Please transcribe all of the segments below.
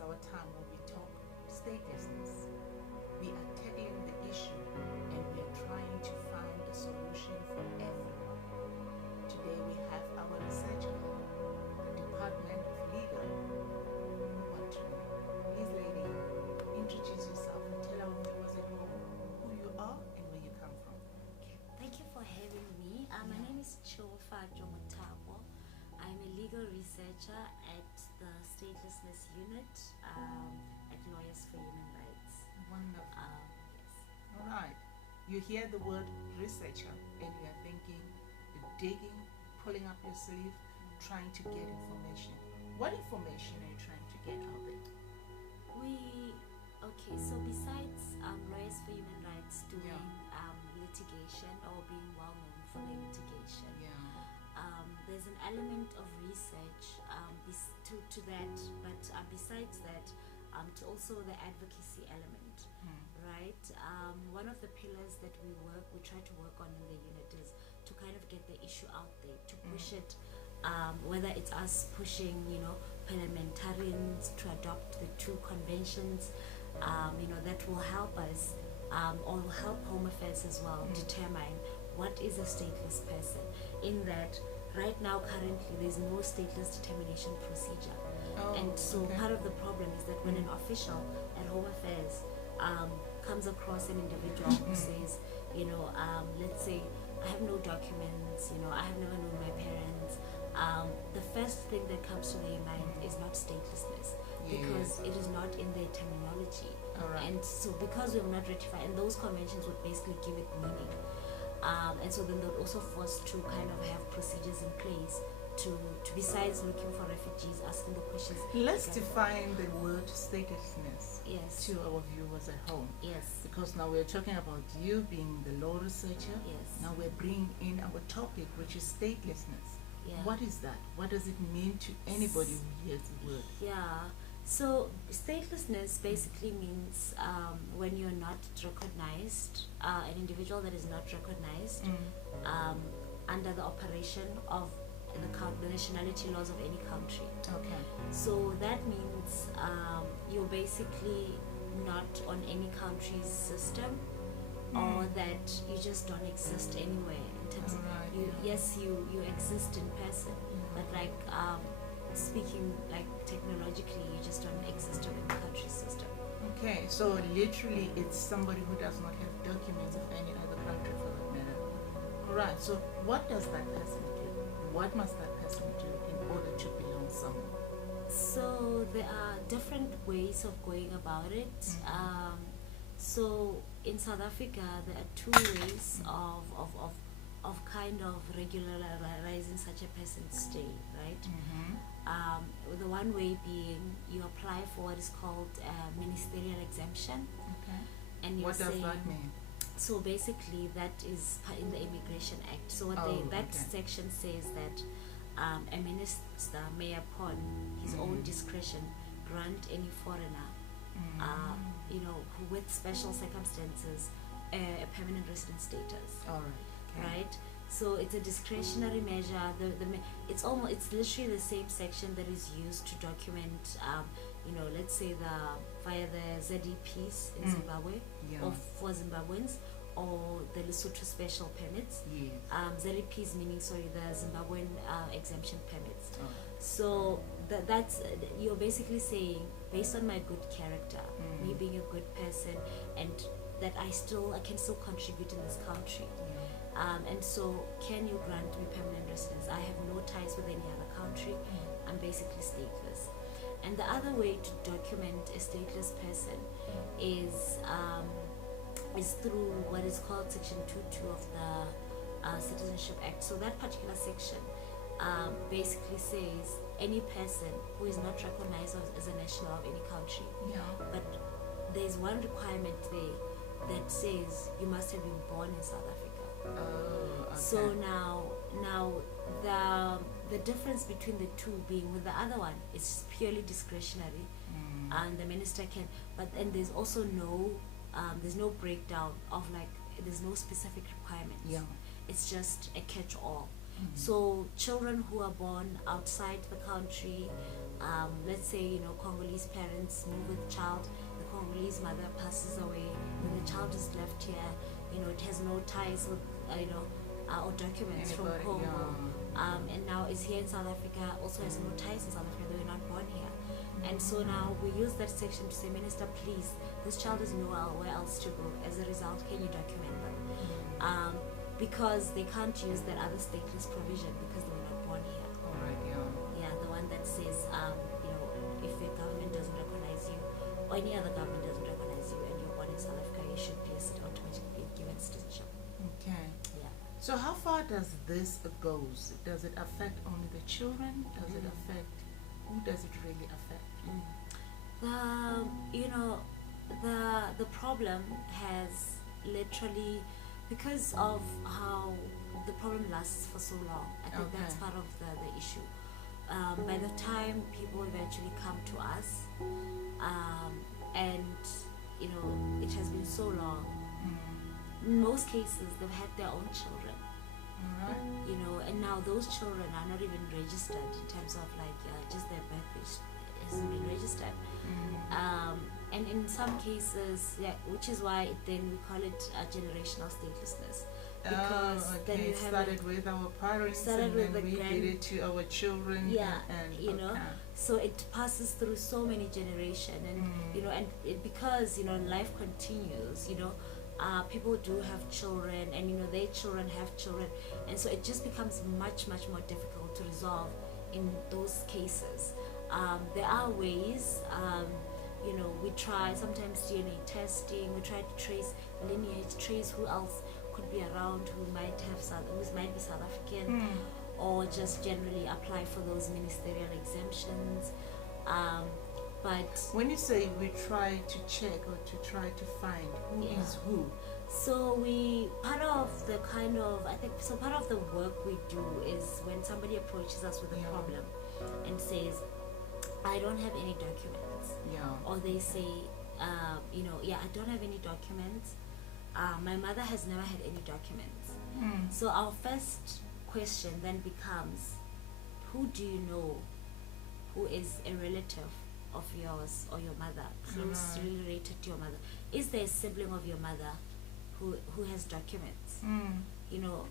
our time when we talk statelessness. We are tackling the issue and we are trying to find a solution for everyone. Today we have our researcher, the Department of Legal, who want to know. Please, lady, introduce yourself and tell our viewers at home who you are and where you come from. Okay, thank you for having me. My name is Chofa Jomotabo. I'm a legal researcher at the Statelessness Unit at Lawyers for Human Rights. Wonderful. Yes. All right. You hear the word researcher and you are thinking, you're digging, pulling up your sleeve, trying to get information. What information are you trying to get out there? So besides Lawyers for Human Rights doing Yeah. litigation or being well known for their litigation, Yeah. there's an element of research to that, but besides that, to also the advocacy element, right? One of the pillars that we try to work on in the unit is to kind of get the issue out there, to push it, whether it's us pushing, parliamentarians to adopt the two conventions, that will help us, or will help Home Affairs as well determine what is a stateless person. In that, right now, currently, there's no stateless determination procedure. And so part of the problem is that when an official at Home Affairs comes across an individual who says, let's say, I have no documents, I have never known my parents, the first thing that comes to their mind is not statelessness, because it is not in their terminology. And so because we have not ratified, and those conventions would basically give it meaning. And so then they're also forced to kind of have procedures in place to besides looking for refugees, asking the questions. Let's define the word statelessness Yes. to our viewers at home. Yes. Because now we're talking about you being the law researcher. Yes. Now we're bringing in our topic, which is statelessness. Yeah. What is that? What does it mean to anybody who hears the word? Yeah. So statelessness basically means when you're not recognized, an individual that is not recognized under the operation of the nationality laws of any country. Okay. So that means you're basically not on any country's system, or that you just don't exist anywhere in terms of you exist in person, but like speaking like technologically, you just don't exist on any country's system. Okay, so literally it's somebody who does not have documents of any other country for that matter. Alright, so what does that person do? What must that person do in order to belong somewhere? So there are different ways of going about it. So in South Africa, there are two ways of kind of regularizing such a person's stay, right? The one way being you apply for what is called ministerial exemption. Okay. And you're What does saying, that mean? so basically that is in the Immigration Act. So what that section says that a minister may upon his own discretion grant any foreigner who with special circumstances a permanent resident status. All right. Okay. Right? So it's a discretionary measure. It's literally the same section that is used to document, let's say via the ZEPs in Zimbabwe, or for Zimbabweans, or the Lesotho special permits. Yes. ZEPs meaning the Zimbabwean exemption permits. Oh. So that's you're basically saying, based on my good character, me being a good person, and that I can still contribute in this country. And so, can you grant me permanent residence? I have no ties with any other country. I'm basically stateless. And the other way to document a stateless person is through what is called Section 2.2 of the Citizenship Act. So that particular section basically says any person who is not recognized as a national of any country. But there's one requirement there that says you must have been born in South Africa. Okay. So now the difference between the two being with the other one is purely discretionary, and the minister can. But then there's also there's no breakdown of there's no specific requirements. It's just a catch-all. So children who are born outside the country, let's say, you know, Congolese parents move with the child, the Congolese mother passes away, then the child is left here, you know, it has no ties with, or documents from Anybody, Congo, and now is here in South Africa, also has no ties in South Africa, they were not born here. And so now we use that section to say, Minister, please, this child is nowhere else to go. As a result, can you document them? Because they can't use that other stateless provision because they were not born here. All right, yeah. Yeah, the one that says, you know, if your government doesn't recognize you, or any other government doesn't recognize you, and you're born in South Africa, you should be automatically given citizenship. Okay. Yeah. So how far does this goes? Does it affect only the children? Does it affect, who does it really affect? You know, the problem has literally, because of how the problem lasts for so long, I think that's part of the issue. By the time people eventually come to us, and you know, it has been so long, in most cases they've had their own children. You know, and now those children are not even registered in terms of like just their birth hasn't been registered. And in some cases, yeah, which is why then we call it generational statelessness, because then you have started with our parents, and then we did it to our children. Yeah, and you know, so it passes through so many generations, and you know, and because you know life continues, you know. People do have children, and you know their children have children, and so it just becomes much more difficult to resolve in those cases. There are ways, you know, we try sometimes DNA testing, we try to trace lineage, trace who else could be around who might be South African, or just generally apply for those ministerial exemptions. But when you say we try to check or to try to find who is who, so we part of the kind of part of the work we do is when somebody approaches us with a problem and says, I don't have any documents, or they say, you know, I don't have any documents, my mother has never had any documents. So our first question then becomes, who do you know who is a relative of yours or your mother, closely related to your mother? Is there a sibling of your mother who has documents? You know,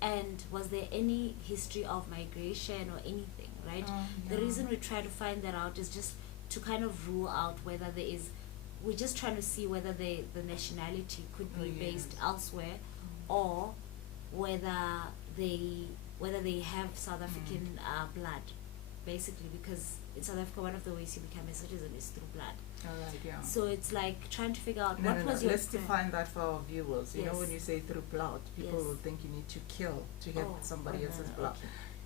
and was there any history of migration or anything, right? The reason we try to find that out is just to kind of rule out whether there is, we're just trying to see whether the nationality could be based elsewhere, or whether they have South African blood, basically, because in South Africa one of the ways you become a citizen is through blood. So it's like trying to figure out what was your. Let's define that for our viewers. You know, when you say through blood, people will think you need to kill to get somebody else's blood.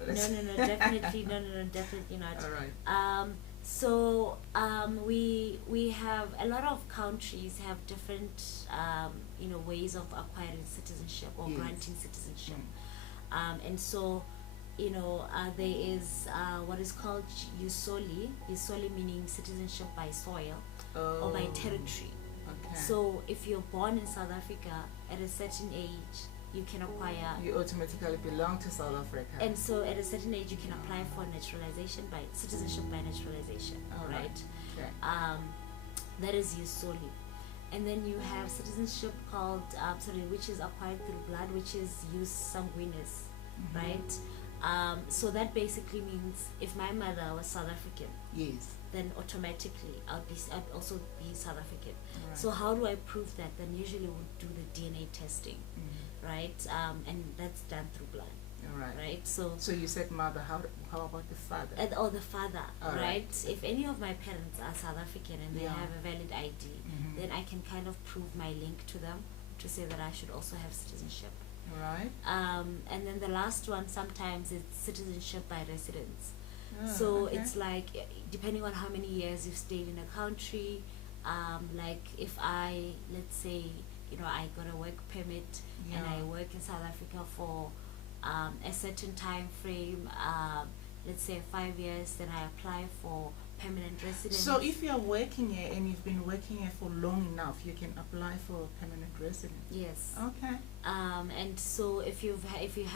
No, definitely, definitely not. All right. So we have a lot of countries have different you know, ways of acquiring citizenship or granting citizenship, and so you know there is what is called Usoli meaning citizenship by soil or by territory. So if you're born in South Africa at a certain age, you can acquire. You automatically belong to South Africa. And so at a certain age, you can apply for naturalization by citizenship by naturalization, right? That is Usoli. And then you have citizenship called, which is acquired through blood, which is jus sanguinis, right? So that basically means if my mother was South African, then automatically I'd also be South African. So how do I prove that? Then usually we'll do the DNA testing, right? And that's done through blood. Right. So you said mother. How about the father? Or the father, right? If any of my parents are South African and they have a valid ID, then I can kind of prove my link to them to say that I should also have citizenship. Right. And then the last one, sometimes it's citizenship by residence. So it's like depending on how many years you've stayed in a country. Like if let's say, you know, I got a work permit and I work in South Africa for a certain time frame, let's say 5 years, then I apply for permanent residence. So if you're working here and you've been working here for long enough, you can apply for permanent residence. Yes. Okay. And so if you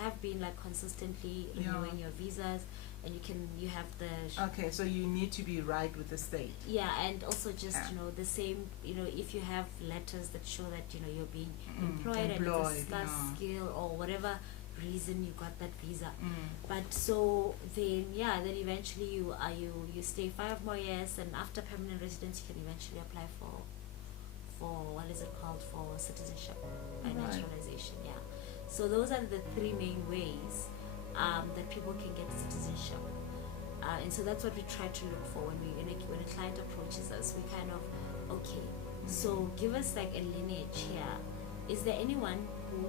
have been like consistently renewing your visas, and you have the okay, so you need to be right with the state. Yeah, and also just the same, if you have letters that show that you're being employed and it's a skill or whatever reason you got that visa. But so then then eventually you stay 5 more years, and after permanent residence you can eventually apply for what is it called, for citizenship by naturalization. So those are the 3 main ways that people can get citizenship, and so that's what we try to look for when a client approaches us. We kind of so give us like a lineage here. Is there anyone who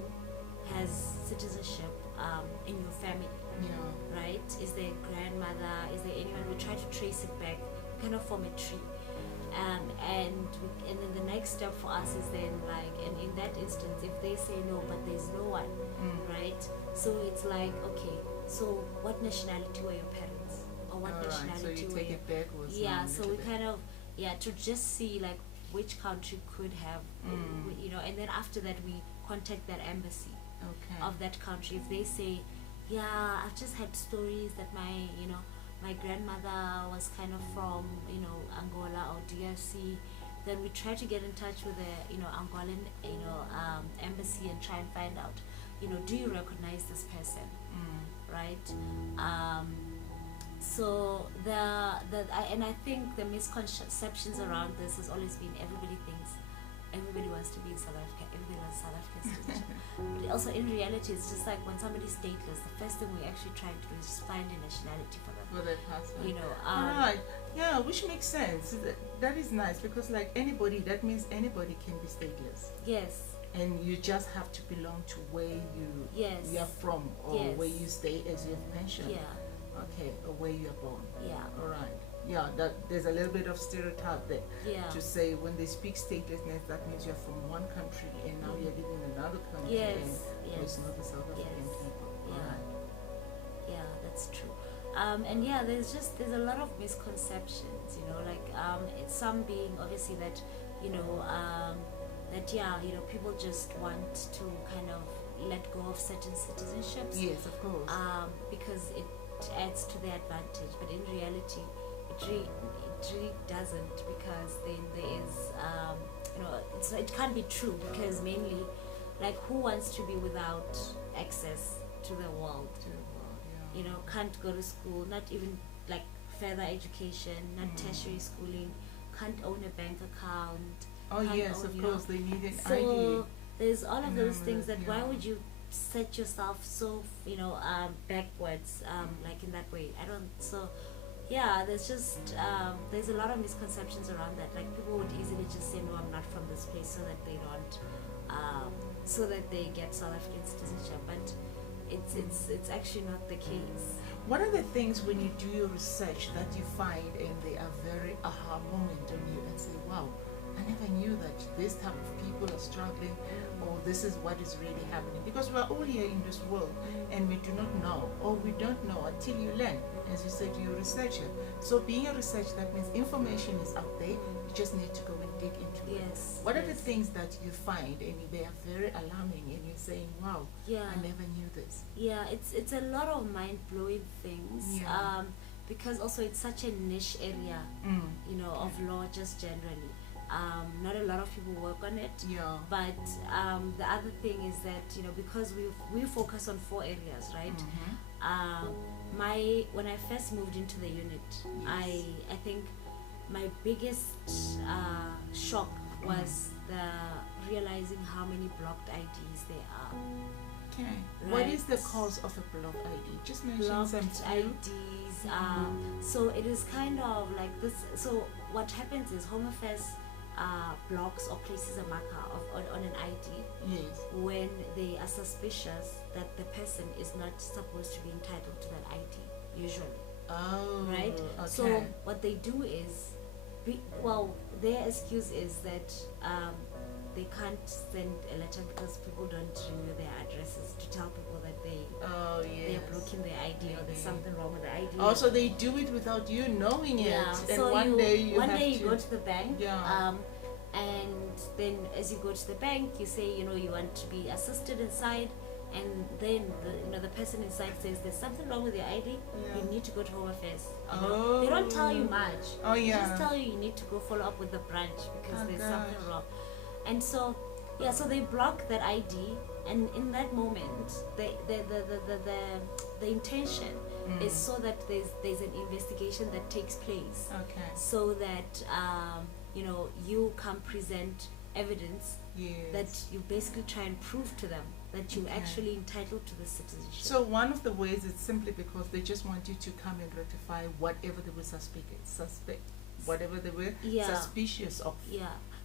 has citizenship in your family? Right? Is there a grandmother? Is there anyone? We try to trace it back, kind of form a tree. And then the next step for us is then like, and in that instance, if they say no, but there's no one, right? So it's like, okay, so what nationality were your parents, or what nationality so you take it backwards. So we kind of to just see like which country could have, and then after that we contact that embassy of that country. If they say, I've just had stories that my grandmother was kind of from Angola or DRC, then we try to get in touch with the Angolan embassy and try and find out, do you recognize this person, right? So and I think the misconceptions around this has always been everybody wants to be in South Africa, everybody wants South African citizenship. But also in reality, it's just like when somebody's stateless, the first thing we actually try to do is just find a nationality for them. For their passport. Yeah, which makes sense. That is nice, because like anybody, that means anybody can be stateless. Yes. And you just have to belong to where you are from, or where you stay as your pension. Okay, or where you are born. All right. There's a little bit of stereotype there to say when they speak statelessness, that means you're from one country and now you're living in another country and it's not the South African people. That's true. And there's a lot of misconceptions, it's some being obviously that people just want to kind of let go of certain citizenships. Yes, of course. Because it adds to their advantage, but in reality it really doesn't, because then there is it can't be true, because mainly like who wants to be without access to the world? Can't go to school, not even like further education, not tertiary schooling, can't own a bank account. Yes, of course, they need an so ID. There's all of those things that why would you set yourself so backwards like in that way? There's just there's a lot of misconceptions around that. Like people would easily just say, no, I'm not from this place, so that they don't so that they get South African citizenship, but it's actually not the case. What are the things when you do your research that you find and they are very aha moment on you and say, wow, I never knew that this type of people are struggling, or this is what is really happening? Because we're all here in this world and we do not know, or we don't know until you learn, as you said, you're a researcher. So being a researcher, that means information is out there, you just need to go and dig into it. What are the things that you find and they are very alarming and you're saying, wow, I never knew this? It's a lot of mind-blowing things, because also it's such a niche area of law just generally. Not a lot of people work on it, but the other thing is that because we focus on 4 areas, right? When I first moved into the unit, I think my biggest shock was realizing how many blocked IDs there are. Okay. Right? What is the cause of a blocked ID? Just mention some IDs. So it is kind of like this. So what happens is Home Affairs blocks or places a marker on an ID when they are suspicious that the person is not supposed to be entitled to that ID, usually. Right? Okay. So what they do is, their excuse is that they can't send a letter because people don't renew their addresses to tell people that they're blocking their ID or there's something wrong with the ID. Also, they do it without you knowing it. And so one day you go to the bank. And then as you go to the bank, you say, you want to be assisted inside, and then the person inside says there's something wrong with your ID. You need to go to Home Affairs. They don't tell you much. They just tell you need to go follow up with the branch because there's something wrong. And so so they block that ID, and in that moment the intention is so that there's an investigation that takes place. So that you can present evidence that you basically try and prove to them that you're actually entitled to the citizenship. So one of the ways is simply because they just want you to come and rectify whatever they were whatever they were suspicious of.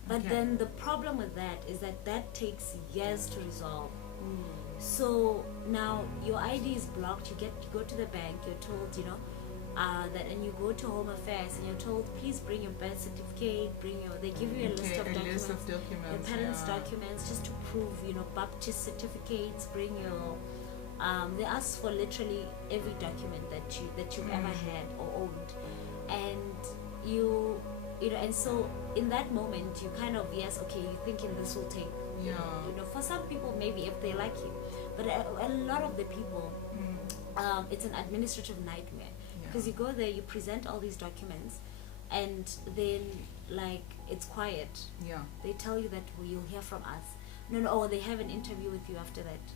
But then the problem with that is that takes years to resolve. So now your ID is blocked, you go to the bank, you're told, and you go to Home Affairs and you're told, please bring your birth certificate, they give you a list of documents, your parents' documents, just to prove, baptist certificates, bring your, they ask for literally every document that you've ever had or owned, and and so in that moment you kind of, you're thinking this will take, for some people maybe if they like you, but a lot of the people, it's an administrative nightmare. Because you go there, you present all these documents, and then it's quiet. They tell you that you'll hear from us. Or they have an interview with you after that,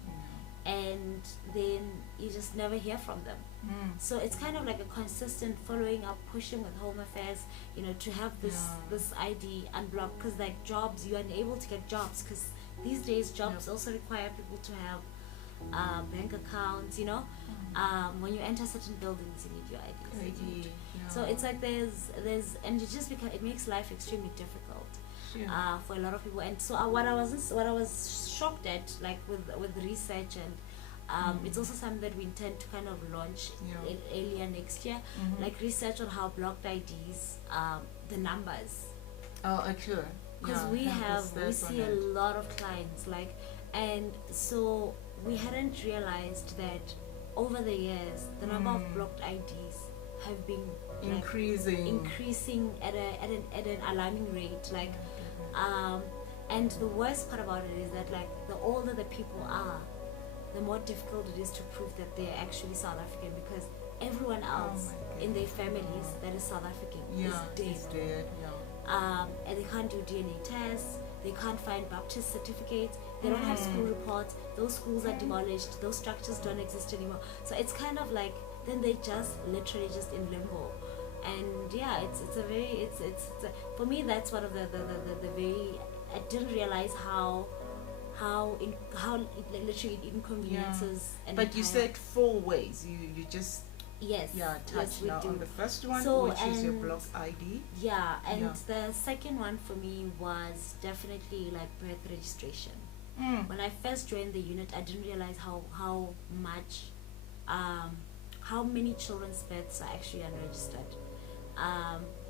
and then you just never hear from them. So it's kind of like a consistent following up, pushing with Home Affairs, to have this ID unblocked. Because jobs, you are unable to get jobs because these days jobs also require people to have bank accounts. When you enter certain buildings, you need your ID. So it's like there's and it makes life extremely difficult for a lot of people. And so what I was shocked at, with research, and it's also something that we intend to kind of launch earlier next year, research on how blocked IDs, the numbers. Because we see a lot of clients, and so we hadn't realized that over the years, the number of blocked IDs have been increasing at an alarming rate. And the worst part about it is that the older the people are, the more difficult it is to prove that they're actually South African, because everyone else in their families that is South African is dead. And they can't do DNA tests. They can't find baptist certificates. They don't have school reports. Those schools are demolished. Those structures don't exist anymore. So it's kind of then they just literally just in limbo. And for me, that's one of the very, I didn't realize how it literally inconveniences. But you said 4 ways. You just touch now on the first one, which is your block ID. The second one for me was definitely birth registration. When I first joined the unit, I didn't realize how many children's births are actually unregistered.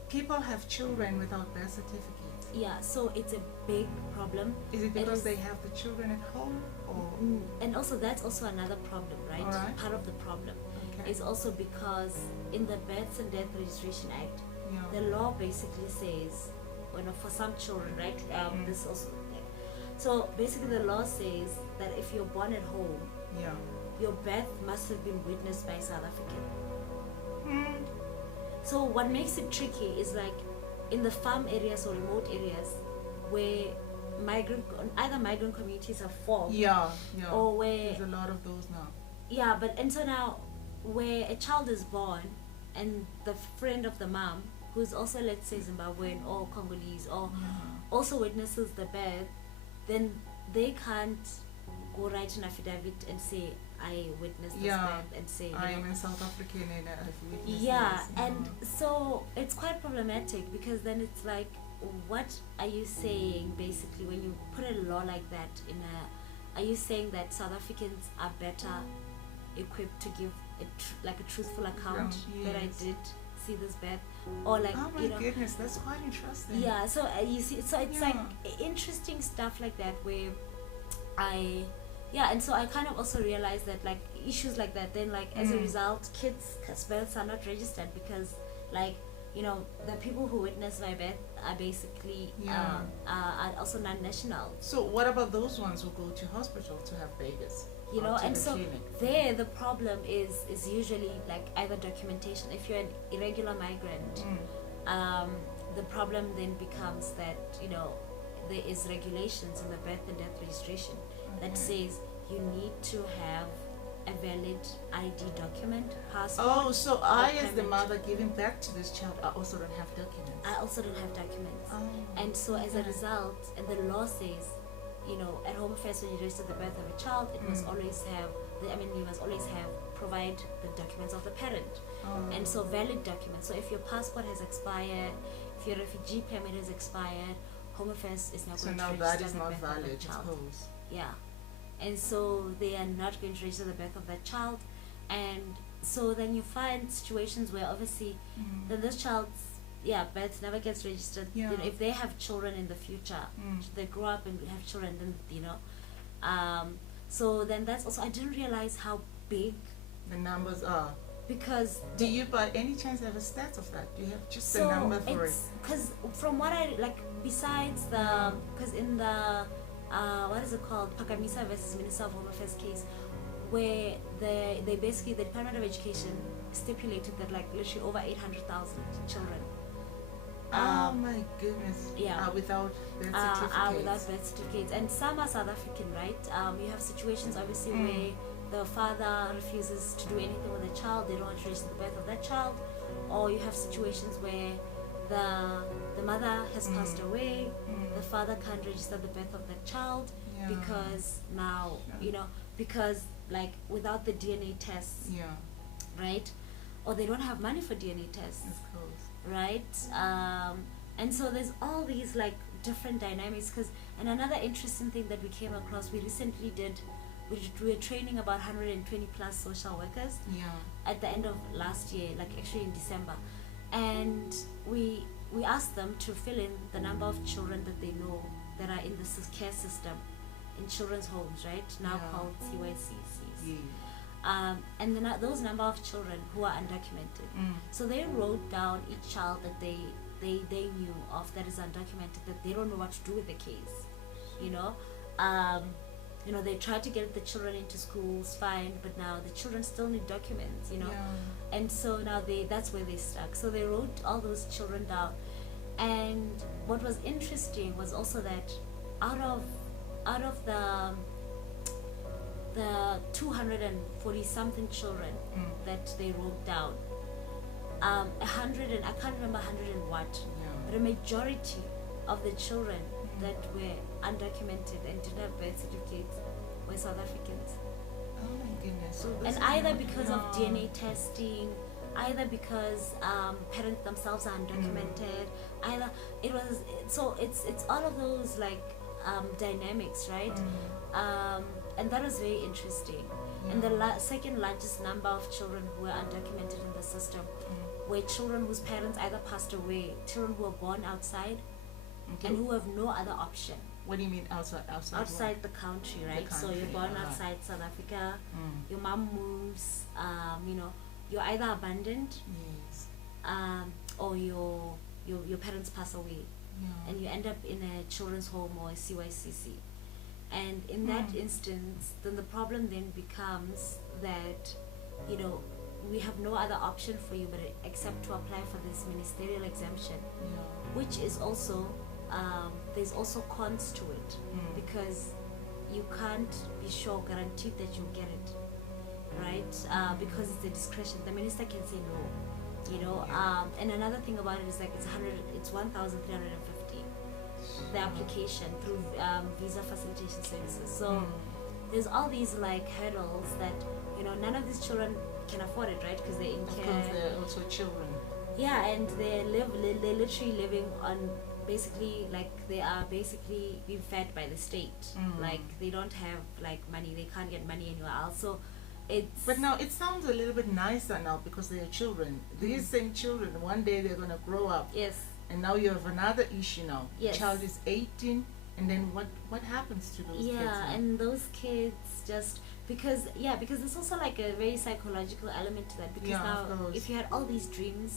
People have children without birth certificates. So it's a big problem. Is it because they have the children at home, or? And also that's also another problem, right? Part of the problem is also because in the Births and Death Registration Act, the law basically says, for some children, right? This also. So basically, the law says that if you're born at home, your birth must have been witnessed by a South African. So what makes it tricky is in the farm areas or remote areas where either migrant communities are formed, or where there's a lot of those now. And so now where a child is born and the friend of the mom, who's also, let's say, Zimbabwean or Congolese, or also witnesses the birth, then they can't go write an affidavit and say, I witnessed this birth, and say, I am a South African and I've witnessed this. And so it's quite problematic, because then it's what are you saying basically when you put a law like that are you saying that South Africans are better equipped to give a truthful account that I did see this birth, or like Oh my goodness, that's quite interesting. yeah. So you see, so it's Yeah. like interesting stuff like that where I and so I kind of also realized that like issues like that, then like as a result, kids' births are not registered because like the people who witness my birth are basically are also non-national. So what about those ones who go to hospital to have babies? To And the so clinic? there the problem is usually like either documentation. If you're an irregular migrant, the problem then becomes that there is regulations in the birth and death registration that says you need to have a valid ID document, passport. Oh, so I, as the document. mother giving birth to this child, I also don't have documents. I also don't have documents. Oh, And so as a okay. result, and the law says, at Home Affairs when you register the birth of a child, it must always have, you must always provide the documents of the parent. Oh. And so valid documents. So if your passport has expired, if your refugee permit has expired, Home Affairs is not So going now to that register is the not birth of valid, the child. suppose. Yeah. And so they are not going to register the birth of that child. And so then you find situations where obviously then this child's birth never gets registered. Yeah. If they have children in the future, they grow up and have children, then so then that's also, I didn't realize how big, The numbers are. because Do you by any chance have a stat of that? Do you have just so a number for it? it's because from what I like, besides the because in the what is it called, Pakamisa versus Minister of Home Affairs case, where they basically, the Department of Education stipulated that like literally over 800,000 children Oh my goodness. yeah. Without birth are certificates. without birth certificates, and some are South African, right? You have situations obviously where the father refuses to do anything with the child, they don't want to register the birth of that child, or you have situations where the mother has passed away, the father can't register the birth of that child Yeah. because now because like without the DNA tests, Yeah, right? Or they don't have money for DNA tests, of course. right? And so there's all these like different dynamics. And another interesting thing that we came across, we recently we were training about 120 plus social workers Yeah. at the end of last year, like actually in December, and we asked them to fill in the number of children that they know that are in the care system in children's homes, right? Now Yeah. called CYCCs. Yeah. And then those number of children who are undocumented. So they wrote down each child that they knew of that is undocumented, that they don't know what to do with the case. They tried to get the children into schools, fine, but now the children still need documents, Yeah. and so now that's where they stuck. So they wrote all those children down, and what was interesting was also that out of the 240 something children that they wrote down, 100 and I can't remember 100 and what, Yeah. but a majority of the children that were undocumented and didn't have birth certificates were South Africans. Oh my goodness. So this And is either not- because of yeah. DNA testing, either because parents themselves are undocumented, either it's all of those like dynamics, right? And that was very interesting. And the second largest number of children who were undocumented in the system were children whose parents either passed away, children who were born outside, Okay. and who have no other option What do you mean outside? outside the country, right? So you're country, born alright. outside South Africa, what? your mom moves, you're either abandoned, Yes. or your parents pass away, Yeah. and you end up in a children's home or a CYCC. And in that instance, then the problem then becomes that, we have no other option for you but except to apply for this ministerial exemption, Yeah. which is also, there's also cons to it, because you can't be sure, guaranteed that you'll get it, right? Because it's a discretion. The minister can say no, and another thing about it is like it's 1,350, the application through visa facilitation services. So there's all these like hurdles that none of these children can afford it, right? Because they're in Of care. course, they're also children. Yeah, and they're literally living on basically like they are basically being fed by the state. Like they don't have like money, they can't get money anywhere else. So it's But now it sounds a little bit nicer now because they are children. These same children, one day they're gonna grow up, yes, and now you have another issue now. Yes. Child is 18, and then what happens to those kids? yeah, now? and those kids just because there's also like a very psychological element to that, because Yeah, now of course. if you had all these dreams,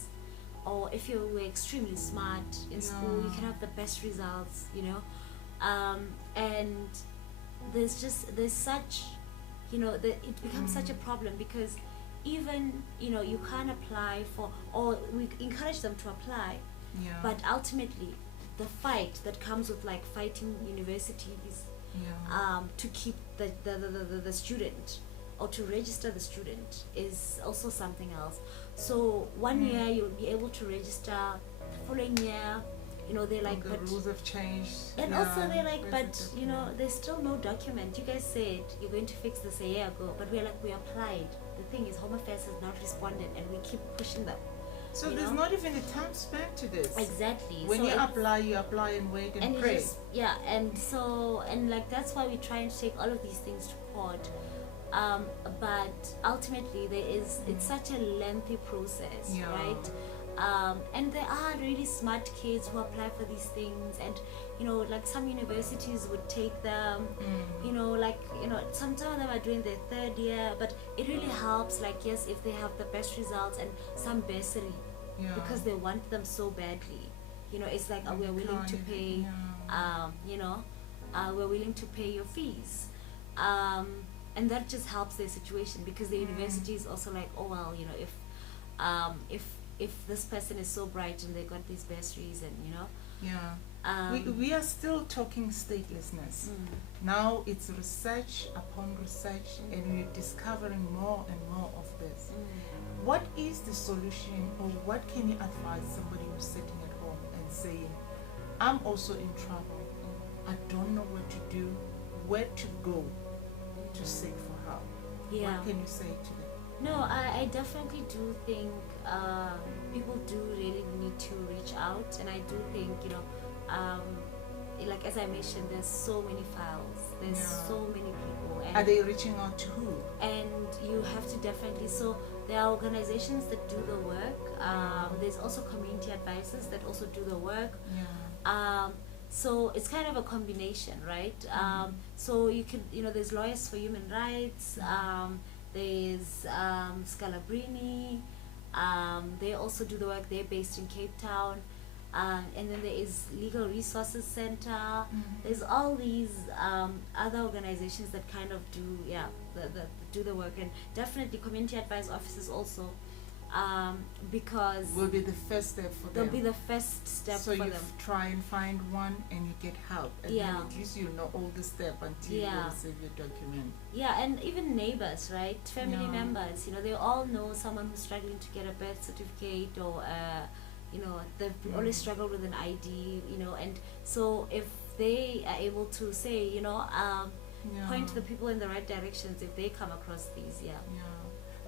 or if you were extremely smart in school, you Yeah. can have the best results, and there's such, it becomes such a problem, because even you can't apply for, or we encourage them to apply, Yeah. but ultimately the fight that comes with like fighting universities yeah. to keep the student, or to register the student, is also something else. So one year you'll be able to register, the following year, they're like, the but rules have changed. and Yeah, also they're like, where's but the document? there's still no document. You guys said you're going to fix this a year ago, but we're like, we applied. The thing is, Home Affairs has not responded, and we keep pushing them. So you there's know? not even a time spent to this. Exactly. When So you it's- apply and wait and you pray. just, and like that's why we try to take all of these things to court, but ultimately it's such a lengthy process, Yeah. right? And there are really smart kids who apply for these things, and like some universities would take them, some of them are doing their third year, but it really helps, like, yes, if they have the best results and some bursary, Yeah. because they want them so badly. It's like, we're willing to Can't pay, even- we're willing to pay your fees. And that just helps their situation, because the university is also like, oh well, if this person is so bright and they got these bursaries, and Yeah. We are still talking statelessness. Now it's research upon research, and we're discovering more and more of this. What is the solution, or what can you advise somebody who's sitting at home and saying, I'm also in trouble, I don't know what to do, where to go to seek for help? Yeah. What can you say to them? No, I definitely do think people do really need to reach out, and I do think, like as I mentioned, there's so many files, there's Yeah. so many people, and Are they reaching out to who? and you have to definitely, so there are organizations that do the work, there's also community advisors that also do the work, Yeah. so it's kind of a combination, right? So you can, there's Lawyers for Human Rights, there's Scalabrini, they also do the work, they're based in Cape Town, and then there is Legal Resources Center. There's all these other organizations that kind of do, do the work, and definitely community advice offices also, because Will be the first step for they'll them. be the first step So for you them. try and find one and you get help, and then Yeah. at least you know all the step until Yeah. you receive your document. Yeah, and even neighbors, right? Family Yeah. members, they all know someone who's struggling to get a birth certificate, or they've always struggled with an ID, and so if they are able to say, point the people in the right directions if they come across these, Yeah.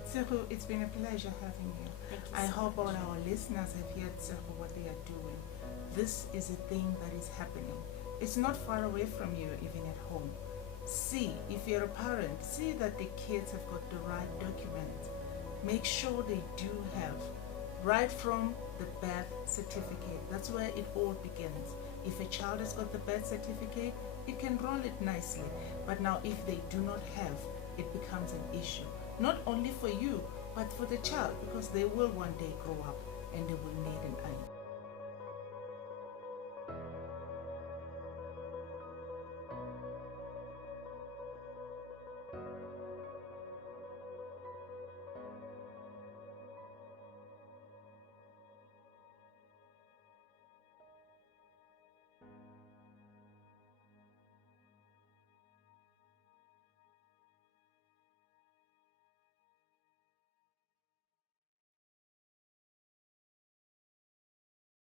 Tsehu, it's been a pleasure having you. Thank you I so hope all much. our listeners have heard Tsehu what they are doing. This is a thing that is happening. It's not far away from you, even at home. See, if you're a parent, see that the kids have got the right documents. Make sure they do have, right from the birth certificate. That's where it all begins. If a child has got the birth certificate, it can roll it nicely. But now if they do not have, it becomes an issue. Not only for you, but for the child, because they will one day grow up and they will need an ID.